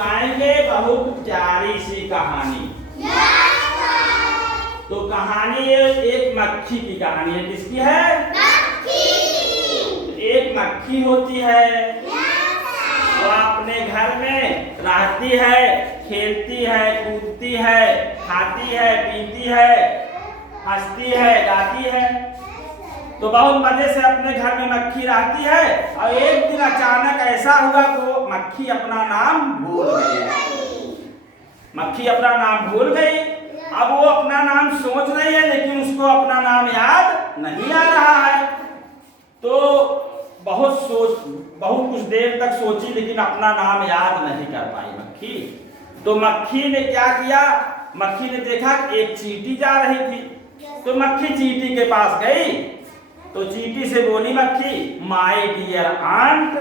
सुनाएंगे बहुत प्यारी सी कहानी। तो कहानी एक मक्खी की कहानी है। किसकी है? मक्खी। एक मक्खी होती है, वो अपने घर में रहती है, खेलती है, कूदती है, खाती है, पीती है, हंसती है, गाती है। तो बहुत मजे से अपने घर में मक्खी रहती है। और एक दिन अचानक ऐसा हुआ तो मक्खी अपना नाम भूल गई। मक्खी अपना नाम भूल गई। अब वो अपना नाम सोच रही है, लेकिन उसको अपना नाम याद नहीं आ रहा है। तो बहुत कुछ देर तक सोची, लेकिन अपना नाम याद नहीं कर पाई मक्खी। तो मक्खी ने क्या किया? मक्खी ने देखा कि एक चींटी जा रही थी। तो मक्खी चींटी के पास गई। तो चींटी से बोली मक्खी, माय डियर आंट,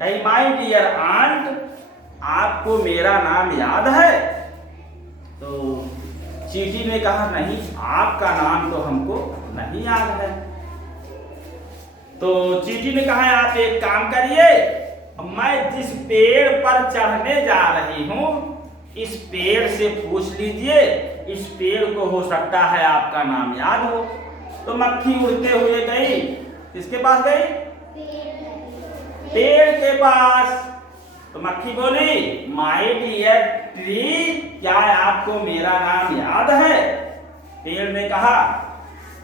कही माय डियर आंट, आपको मेरा नाम याद है? तो चींटी ने कहा, नहीं, आपका नाम तो हमको नहीं याद है। तो चींटी ने कहा, आप एक काम करिए, मैं जिस पेड़ पर चढ़ने जा रही हूं, इस पेड़ से पूछ लीजिए, इस पेड़ को हो सकता है आपका नाम याद हो। तो मक्खी उड़ते हुए गई। किसके पास गई? पेड़ के पास। तो मक्खी बोली, माय डियर ट्री, क्या आपको मेरा नाम याद है? पेड़ ने कहा,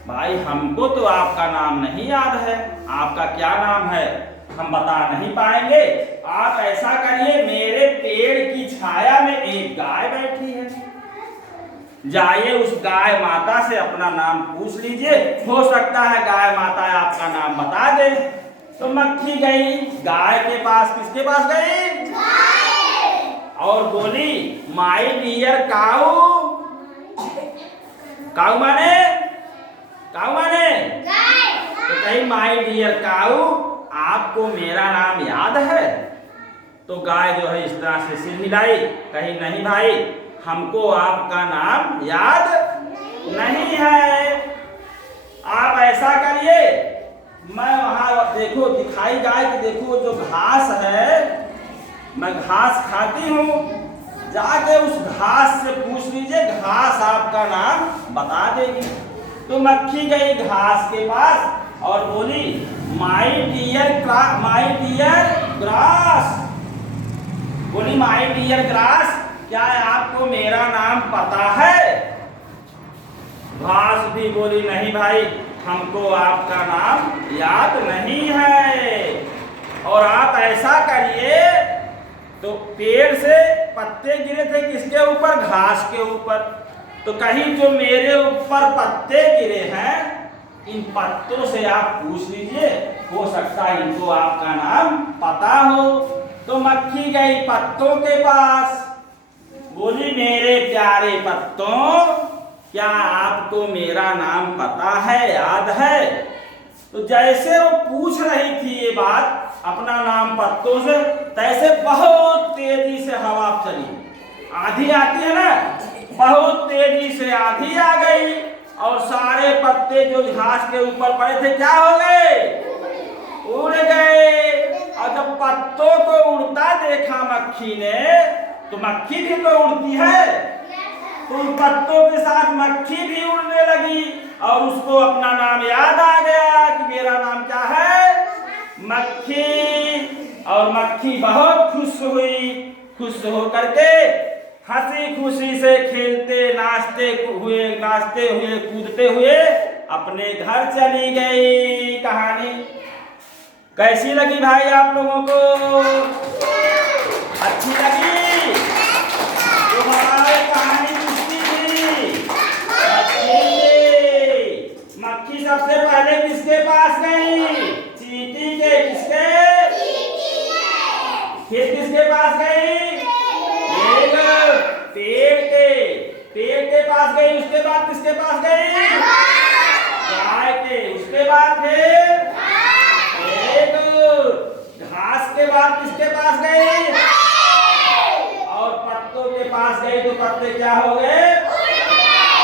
भाई हमको तो आपका नाम नहीं याद है, आपका क्या नाम है हम बता नहीं पाएंगे। आप ऐसा करिए, मेरे पेड़ की छाया में एक गाय बैठी है, जाइए उस गाय माता से अपना नाम पूछ लीजिए, हो सकता है गाय माता आपका नाम बता दे। तो मक्खी गई गाय के पास। किसके पास गई? गाय। और बोली, माय डियर काऊ, काऊ माने गाय। तो कही, माय डियर काऊ, आपको मेरा नाम याद है? तो गाय जो है इस तरह से सिर हिलाई, कही, नहीं भाई, हमको आपका नाम याद नहीं है। आप ऐसा करिए, मैं वहां देखो दिखाई गाय कि देखो जो घास है, मैं घास खाती हूँ, जाके उस घास से पूछ लीजिए, घास आपका नाम बता देगी। तो मक्खी गई घास के पास और बोली, माय डियर ग्रास, बोली, माय डियर ग्रास, क्या आपको मेरा नाम पता है? घास भी बोली, नहीं भाई, हमको आपका नाम याद नहीं है। और आप ऐसा करिए, तो पेड़ से पत्ते गिरे थे किसके ऊपर? घास के ऊपर। तो कहीं जो मेरे ऊपर पत्ते गिरे हैं, इन पत्तों से आप पूछ लीजिए, हो सकता है इनको आपका नाम पता हो। तो मक्खी गई पत्तों के पास, बोली, मेरे प्यारे पत्तों, क्या आपको मेरा नाम पता है, याद है? तो जैसे वो पूछ रही थी ये बात अपना नाम पत्तों से, तैसे बहुत तेजी से हवा चली। आंधी आती है ना, बहुत तेजी से आंधी आ गई और सारे पत्ते जो घास के ऊपर पड़े थे क्या हो गए? उड़ गए। और जब पत्तों को उड़ता देखा मक्खी ने, तो मक्खी भी तो उड़ती है, तो उन पत्तों के साथ मक्खी भी उड़ने लगी और उसको अपना नाम याद आ गया कि मेरा नाम क्या है? मक्खी। और मक्खी बहुत खुश हुई। खुश होकर के हंसी खुशी से खेलते नाचते हुए कूदते हुए अपने घर चली गई। कहानी कैसी लगी भाई आप लोगों को? अच्छी लगी? तो हमारी कहानी किसकी थी? मक्खी सबसे पहले किसके पास गई? चींटी के। किसके? फिर किसके पास गई? पेड़ के पास गई। उसके बाद किसके पास गई? गाय के। उसके बाद फिर घास के बाद किसके पास गई? और पत्तों के पास गई तो पत्ते क्या हो गए?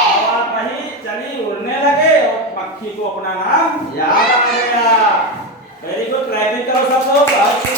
हवा नहीं चली, उड़ने लगे और मक्खी को अपना नाम याद आ गया। वेरी गुड, क्लैपिंग करो सब लोग।